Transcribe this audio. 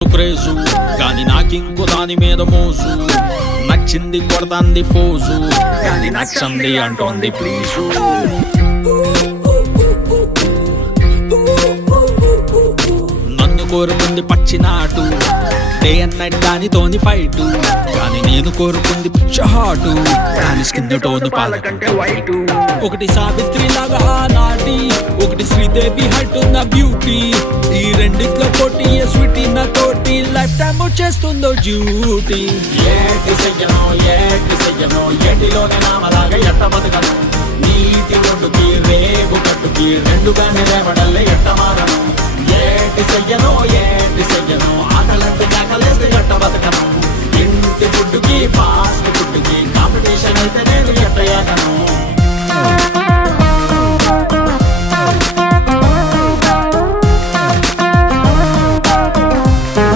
craze కానీ నాకింకో దాని మీద మోజు నచ్చింది కొడతాంది ఫోజు కానీ నచ్చంది అంటోంది ప్లీజు నన్ను కోరుకుంది పచ్చినాటు డే అండ్ నైట్ దానితోని ఫైటు కానీ నేను కోరుకుంది పిచ్చహాటు కానీ స్కిన్ టోన్ పాలకంటే వైటు ఒకటి సావిత్రి లాగా ఆనాటి ఒకటి శ్రీదేవి హైట్ ఉన్న బ్యూటీ ఈ రెండిట్లో పోటీ స్వీటీ నా తోటి లైఫ్ టైమ్ చేస్తుందో డ్యూటీ ఏటి చెయ్యనో ఏటిలోనే నామలాగా ఎట్ట బతకను నీతి ఒడ్డుకి రేగు కట్టుకి రెండుగానే రేవడల్లే ఎట్ట మారను ఏటి చెయ్యనో